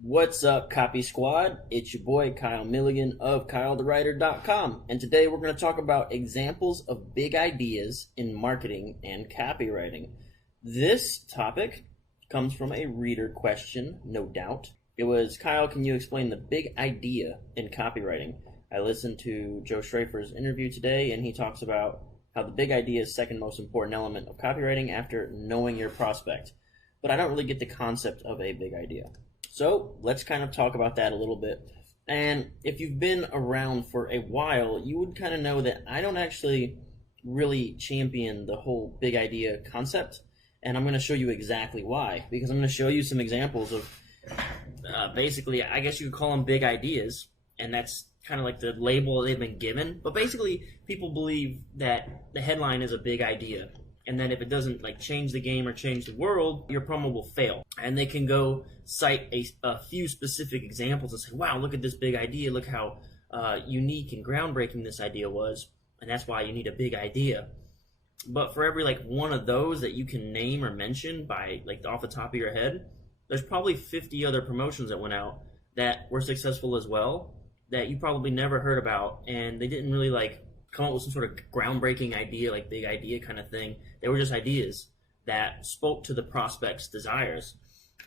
What's up, Copy Squad? It's your boy Kyle Milligan of KyleTheWriter.com, and today we're going to talk about examples of big ideas in marketing and copywriting. This topic comes from a reader question, no doubt. It was, Kyle, can you explain the big idea in copywriting? I listened to Joe Schrafer's interview today, and he talks about how the big idea is the second most important element of copywriting after knowing your prospect. But I don't really get the concept of a big idea. So let's kind of talk about that a little bit. And if you've been around for a while, you would kind of know that I don't actually really champion the whole big idea concept. And I'm going to show you exactly why. Because I'm going to show you some examples of basically, I guess you could call them big ideas. And that's kind of like the label they've been given. But basically, people believe that the headline is a big idea. And then if it doesn't like change the game or change the world, your promo will fail. And they can go cite a few specific examples and say, wow, look at this big idea. Look how unique and groundbreaking this idea was. And that's why you need a big idea. But for every like one of those that you can name or mention by like off the top of your head, there's probably 50 other promotions that went out that were successful as well that you probably never heard about. And they didn't really like come up with some sort of groundbreaking idea, like big idea kind of thing. They were just ideas that spoke to the prospect's desires.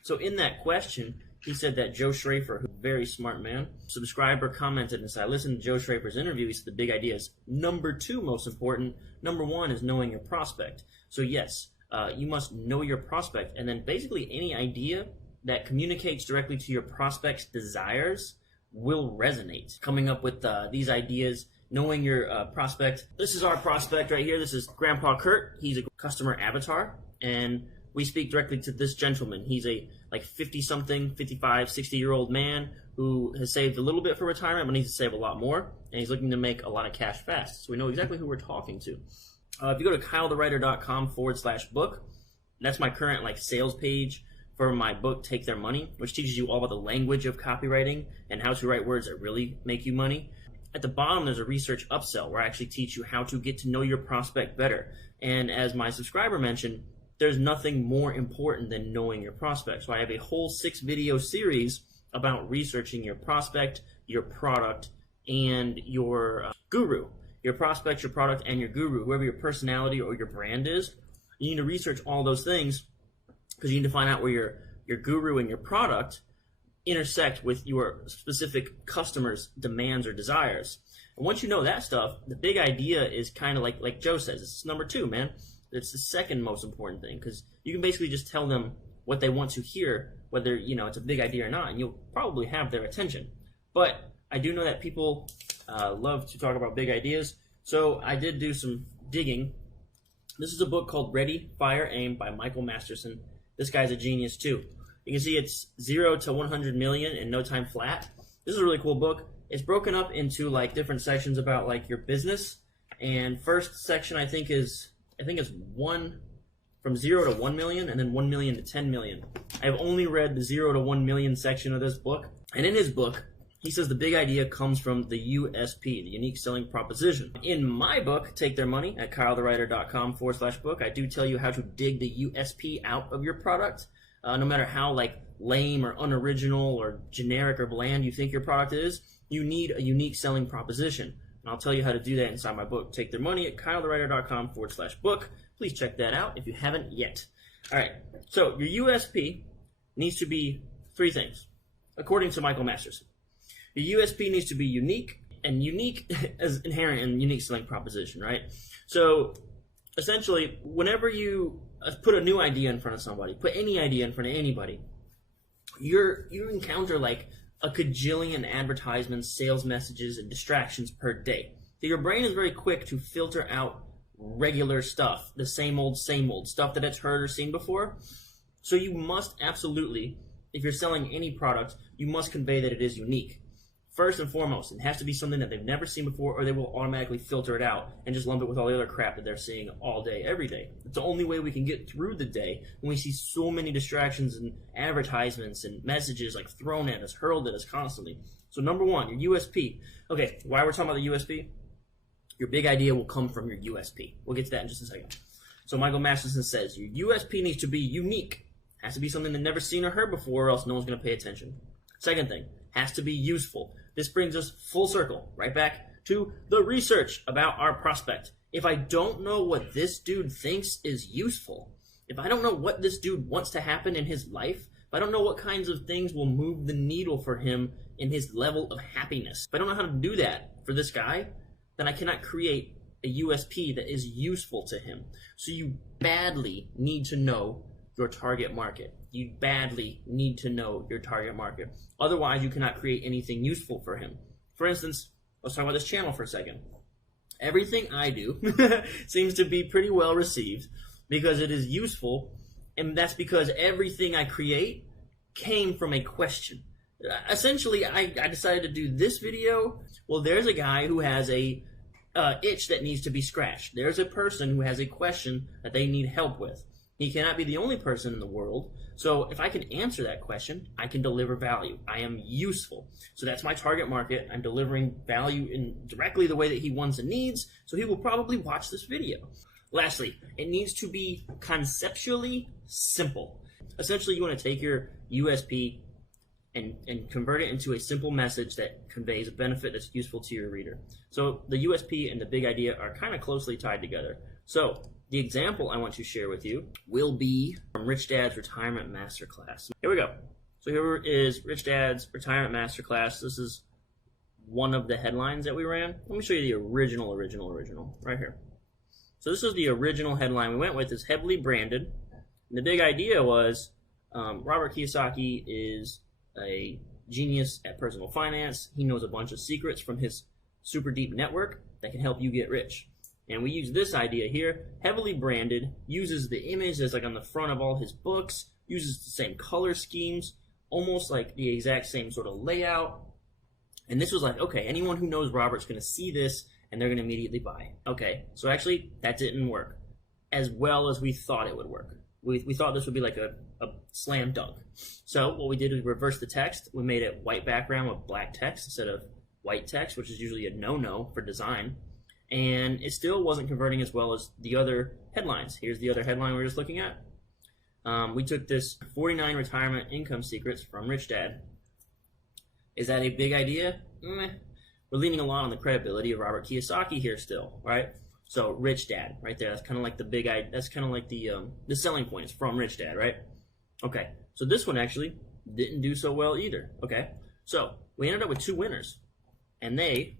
So in that question, he said that Joe Schrafer, who's a very smart man, subscriber commented and said, I listened to Joe Schrafer's interview. He said the big idea is number 2 most important. Number 1 is knowing your prospect. So yes, you must know your prospect. And then basically any idea that communicates directly to your prospect's desires will resonate. Coming up with these ideas, knowing your prospect. This is our prospect right here. This is Grandpa Kurt. He's a customer avatar, and we speak directly to this gentleman. He's a like 50-something, 55, 60-year-old man who has saved a little bit for retirement, but needs to save a lot more, and he's looking to make a lot of cash fast. So we know exactly who we're talking to. If you go to KyleTheWriter.com/book, that's my current like sales page for my book, Take Their Money, which teaches you all about the language of copywriting and how to write words that really make you money. At the bottom, there's a research upsell where I actually teach you how to get to know your prospect better. And as my subscriber mentioned, there's nothing more important than knowing your prospect. So I have a whole 6-video series about researching your prospect, your product, and your guru. Your prospect, your product, and your guru, whoever your personality or your brand is. You need to research all those things because you need to find out where your guru and your product intersect with your specific customer's demands or desires. And once you know that stuff, the big idea is kind of like Joe says, it's number 2, man. It's the second most important thing because you can basically just tell them what they want to hear, whether it's a big idea or not, and you'll probably have their attention. But I do know that people love to talk about big ideas, so I did do some digging. This is a book called Ready, Fire, Aim by Michael Masterson. This guy's a genius too. You can see it's 0 to 100 million in no time flat. This is a really cool book. It's broken up into like different sections about like your business. And first section I think is 1 from 0 to 1 million and then 1 million to 10 million. I've only read the 0 to 1 million section of this book. And in his book, he says the big idea comes from the USP, the unique selling proposition. In my book, Take Their Money at KyleTheWriter.com/book, I do tell you how to dig the USP out of your product. No matter how like lame or unoriginal or generic or bland you think your product is, you need a unique selling proposition. And I'll tell you how to do that inside my book, Take Their Money at KyleTheWriter.com/book. Please check that out if you haven't yet. All right, so your USP needs to be 3 things, according to Michael Masterson. Your USP needs to be unique, and unique is inherent in unique selling proposition, right? So essentially, whenever you put a new idea in front of somebody, put any idea in front of anybody, you encounter like a cajillion advertisements, sales messages, and distractions per day. So your brain is very quick to filter out regular stuff, the same old stuff that it's heard or seen before. So you must absolutely, if you're selling any product, you must convey that it is unique. First and foremost, it has to be something that they've never seen before, or they will automatically filter it out and just lump it with all the other crap that they're seeing all day, every day. It's the only way we can get through the day when we see so many distractions and advertisements and messages like thrown at us, hurled at us constantly. So number 1, your USP. Okay, why we're talking about the USP? Your big idea will come from your USP. We'll get to that in just a second. So Michael Masterson says your USP needs to be unique. It has to be something they've never seen or heard before, or else no one's going to pay attention. Second thing, has to be useful. This brings us full circle, right back to the research about our prospect. If I don't know what this dude thinks is useful, if I don't know what this dude wants to happen in his life, if I don't know what kinds of things will move the needle for him in his level of happiness, if I don't know how to do that for this guy, then I cannot create a USP that is useful to him. So you badly need to know your target market. You badly need to know your target market. Otherwise, you cannot create anything useful for him. For instance, let's talk about this channel for a second. Everything I do seems to be pretty well received because it is useful, and that's because everything I create came from a question. Essentially, I decided to do this video. Well, there's a guy who has a itch that needs to be scratched. There's a person who has a question that they need help with. He cannot be the only person in the world. So if I can answer that question, I can deliver value. I am useful. So that's my target market. I'm delivering value in directly the way that he wants and needs. So he will probably watch this video. Lastly, it needs to be conceptually simple. Essentially, you want to take your USP and convert it into a simple message that conveys a benefit that's useful to your reader. So the USP and the big idea are kind of closely tied together. So the example I want to share with you will be from Rich Dad's Retirement Masterclass. Here we go. So here is Rich Dad's Retirement Masterclass. This is one of the headlines that we ran. Let me show you the original right here. So this is the original headline we went with. It's heavily branded. And the big idea was Robert Kiyosaki is a genius at personal finance. He knows a bunch of secrets from his super deep network that can help you get rich. And we use this idea here, heavily branded, uses the image that's like on the front of all his books, uses the same color schemes, almost like the exact same sort of layout. And this was like, okay, anyone who knows Robert's going to see this and they're going to immediately buy. Okay, so actually that didn't work as well as we thought it would work. We thought this would be like a slam dunk. So what we did is reverse the text. We made it white background with black text instead of white text, which is usually a no-no for design. And it still wasn't converting as well as the other headlines. Here's the other headline we were just looking at. We took this 49 retirement income secrets from Rich Dad. Is that a big idea? We're leaning a lot on the credibility of Robert Kiyosaki here still, right? So Rich Dad, right there. That's kind of like the big idea. That's kind of like the selling point is from Rich Dad, right? Okay. So this one actually didn't do so well either. Okay. So we ended up with two winners, and they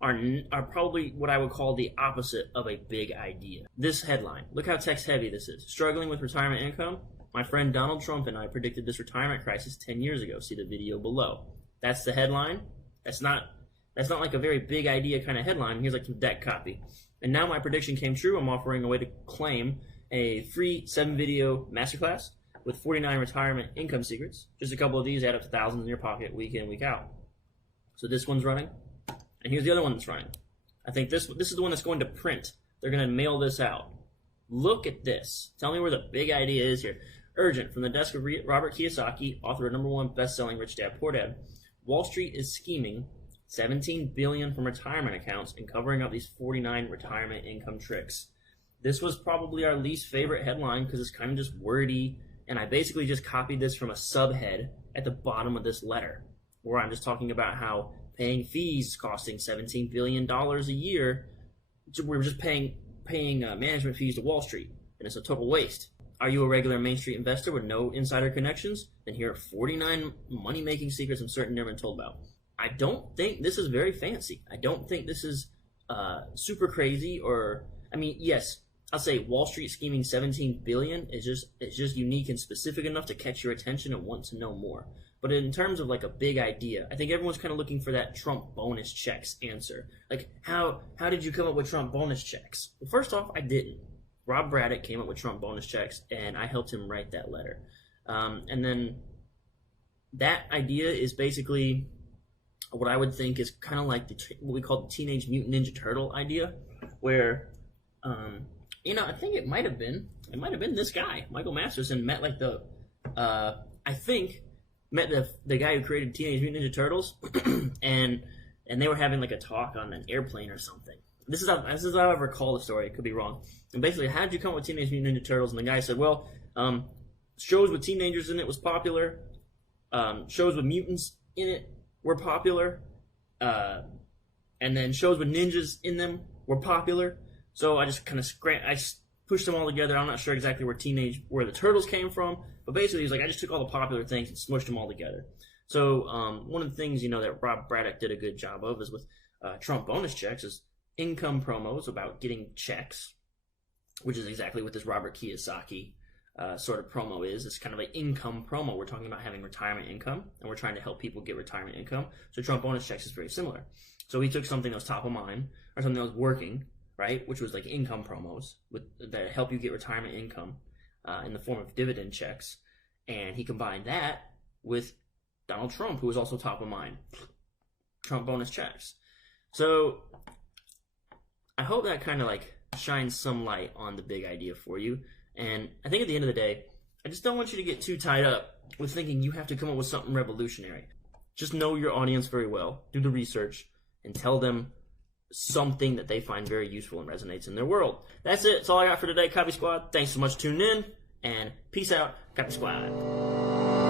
are probably what I would call the opposite of a big idea. This headline, look how text heavy this is. Struggling with retirement income? My friend Donald Trump and I predicted this retirement crisis 10 years ago. See the video below. That's the headline. That's not like a very big idea kind of headline. Here's like some deck copy. And now my prediction came true. I'm offering a way to claim a free 7-video masterclass with 49 retirement income secrets. Just a couple of these add up to thousands in your pocket week in, week out. So this one's running. And here's the other one that's running. I think this is the one that's going to print. They're going to mail this out. Look at this. Tell me where the big idea is here. Urgent, from the desk of Robert Kiyosaki, author of #1 best-selling Rich Dad, Poor Dad. Wall Street is scheming $17 billion from retirement accounts and covering up these 49 retirement income tricks. This was probably our least favorite headline because it's kind of just wordy, and I basically just copied this from a subhead at the bottom of this letter, where I'm just talking about how paying fees costing $17 billion a year. We're just paying management fees to Wall Street, and it's a total waste. Are you a regular Main Street investor with no insider connections? Then here are 49 money-making secrets I'm certain never been told about. I don't think this is very fancy. I don't think this is super crazy, or, I mean, yes, I'll say Wall Street scheming $17 billion is just unique and specific enough to catch your attention and want to know more. But in terms of like a big idea, I think everyone's kind of looking for that Trump bonus checks answer. Like, how did you come up with Trump bonus checks? Well, first off, I didn't. Rob Braddock came up with Trump bonus checks, and I helped him write that letter. And then that idea is basically what I would think is kind of like what we call the Teenage Mutant Ninja Turtle idea, where, I think it might have been this guy, Michael Masterson, met like met the guy who created Teenage Mutant Ninja Turtles, and they were having like a talk on an airplane or something. This is how I recall the story. It could be wrong. And basically, how did you come up with Teenage Mutant Ninja Turtles? And the guy said, well, shows with teenagers in it was popular. Shows with mutants in it were popular, and then shows with ninjas in them were popular. So I just kind of pushed them all together. I'm not sure exactly where the turtles came from, but basically, I just took all the popular things and smushed them all together. So one of the things that Rob Braddock did a good job of is with Trump bonus checks is income promos about getting checks, which is exactly what this Robert Kiyosaki sort of promo is. It's kind of an income promo. We're talking about having retirement income, and we're trying to help people get retirement income. So Trump bonus checks is very similar. So he took something that was top of mind, or something that was working, right, which was like income promos that help you get retirement income in the form of dividend checks, and he combined that with Donald Trump, who was also top of mind. Trump bonus checks. So I hope that kind of shines some light on the big idea for you. And I think at the end of the day, I just don't want you to get too tied up with thinking you have to come up with something revolutionary. Just know your audience very well, do the research, and tell them something that they find very useful and resonates in their world. That's it. That's all I got for today, Copy Squad. Thanks so much for tuning in, and peace out, Copy Squad.